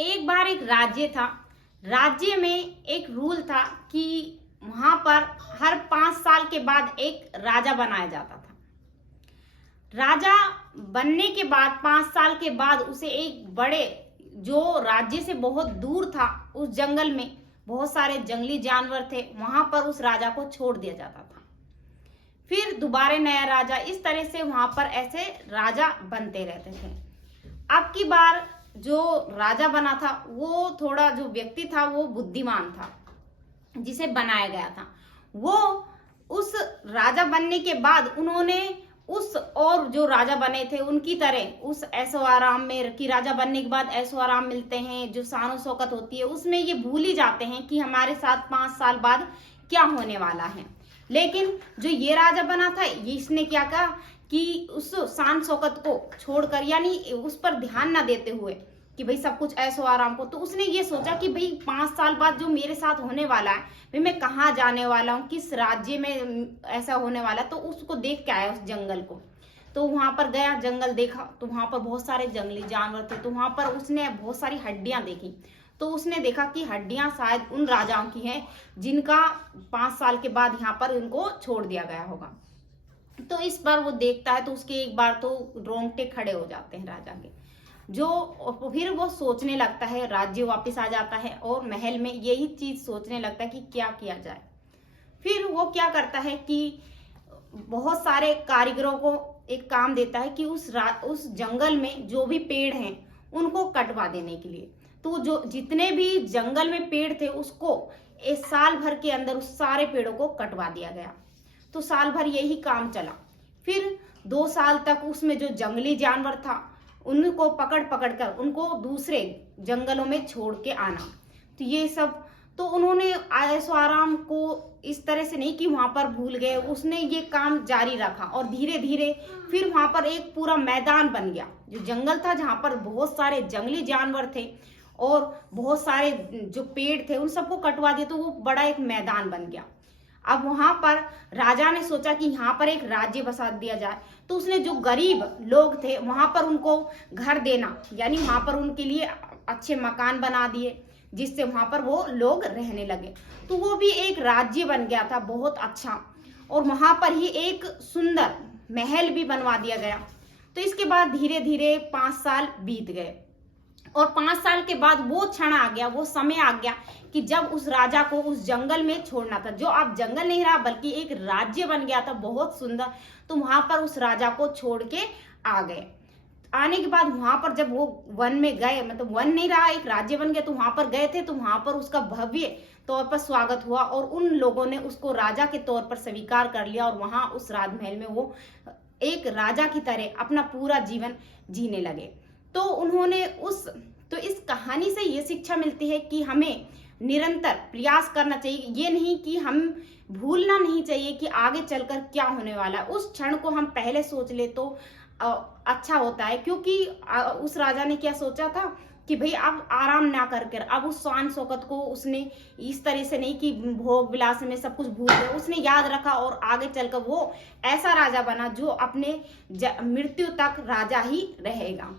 एक बार एक राज्य था। राज्य में एक रूल था कि वहां पर हर 5 साल के बाद एक राजा बनाया जाता था। राजा बनने के बाद 5 साल के बाद उसे एक बड़े, जो राज्य से बहुत दूर था, उस जंगल में बहुत सारे जंगली जानवर थे, वहां पर उस राजा को छोड़ दिया जाता था। फिर दोबारा नया राजा, इस तरह से वहां पर ऐसे राजा बनते रहते थे। अब की बार जो राजा बना था, वो थोड़ा, जो व्यक्ति था वो बुद्धिमान था, जिसे बनाया गया था। वो उस राजा बनने के बाद उन्होंने उस और जो राजा बने थे उनकी तरह उस ऐशो आराम में, कि राजा बनने के बाद ऐशो आराम मिलते हैं, जो शान शौकत होती है, उसमें ये भूल ही जाते हैं कि हमारे साथ 5 साल बाद क्या होने वाला है। लेकिन जो ये राजा बना था, ये इसने क्या कहा कि उस शान शौकत को छोड़कर, यानी उस पर ध्यान ना देते हुए कि भाई सब कुछ ऐशो आराम को, तो उसने ये सोचा कि भाई 5 साल बाद जो मेरे साथ होने वाला है, भाई मैं कहाँ जाने वाला हूँ, किस राज्य में ऐसा होने वाला है, तो उसको देख के आया उस जंगल को। तो वहां पर गया, जंगल देखा, तो वहां पर बहुत सारे जंगली जानवर थे। तो वहां पर उसने बहुत सारी हड्डियां देखी। तो उसने देखा कि हड्डियां शायद उन राजाओं की हैं जिनका 5 साल के बाद यहाँ पर उनको छोड़ दिया गया होगा। तो इस बार वो देखता है तो उसके एक बार तो रोंगटे खड़े हो जाते हैं राजा के। जो फिर वो सोचने लगता है, राज्य वापस आ जाता है और महल में यही चीज सोचने लगता है कि क्या किया जाए। फिर वो क्या करता है कि बहुत सारे कारीगरों को एक काम देता है कि उस जंगल में जो भी पेड़ हैं उनको कटवा देने के लिए। तो जो जितने भी जंगल में पेड़ थे उसको इस साल भर के अंदर उस सारे पेड़ों को कटवा दिया गया। तो साल भर यही काम चला। फिर 2 साल तक उसमें जो जंगली जानवर था उनको पकड़ पकड़ कर उनको दूसरे जंगलों में छोड़ के आना। तो ये सब, तो उन्होंने ऐशो आराम को इस तरह से नहीं कि वहां पर भूल गए, उसने ये काम जारी रखा और धीरे धीरे फिर वहां पर एक पूरा मैदान बन गया। जो जंगल था जहां पर बहुत सारे जंगली जानवर थे और बहुत सारे जो पेड़ थे उन सबको कटवा दिया, तो वो बड़ा एक मैदान बन गया। अब वहां पर राजा ने सोचा कि यहाँ पर एक राज्य बसा दिया जाए। तो उसने जो गरीब लोग थे वहां पर उनको घर देना, यानी वहां पर उनके लिए अच्छे मकान बना दिए, जिससे वहां पर वो लोग रहने लगे। तो वो भी एक राज्य बन गया था बहुत अच्छा, और वहां पर ही एक सुंदर महल भी बनवा दिया गया। तो इसके बाद धीरे धीरे 5 साल बीत गए और 5 साल के बाद वो क्षण आ गया, वो समय आ गया कि जब उस राजा को उस जंगल में छोड़ना था, जो अब जंगल नहीं रहा बल्कि एक राज्य बन गया था बहुत सुंदर। तो वहां पर उस राजा को छोड़ के आ गए। आने के बाद वहां पर जब वो वन में गए, मतलब वन नहीं रहा, एक राज्य बन गया, तो वहां पर गए थे। तो वहां पर उसका भव्य तौर पर स्वागत हुआ और उन लोगों ने उसको राजा के तौर पर स्वीकार कर लिया और वहां उस राजमहल में वो एक राजा की तरह अपना पूरा जीवन जीने लगे। तो उन्होंने तो इस कहानी से ये शिक्षा मिलती है कि हमें निरंतर प्रयास करना चाहिए। ये नहीं कि हम भूलना नहीं चाहिए कि आगे चलकर क्या होने वाला है। उस क्षण को हम पहले सोच ले तो अच्छा होता है, क्योंकि उस राजा ने क्या सोचा था कि भाई अब आराम ना कर अब उस शान शौकत को उसने इस तरह से नहीं कि भोग विलास में सब कुछ भूल गया, उसने याद रखा और आगे चलकर वो ऐसा राजा बना जो अपने मृत्यु तक राजा ही रहेगा।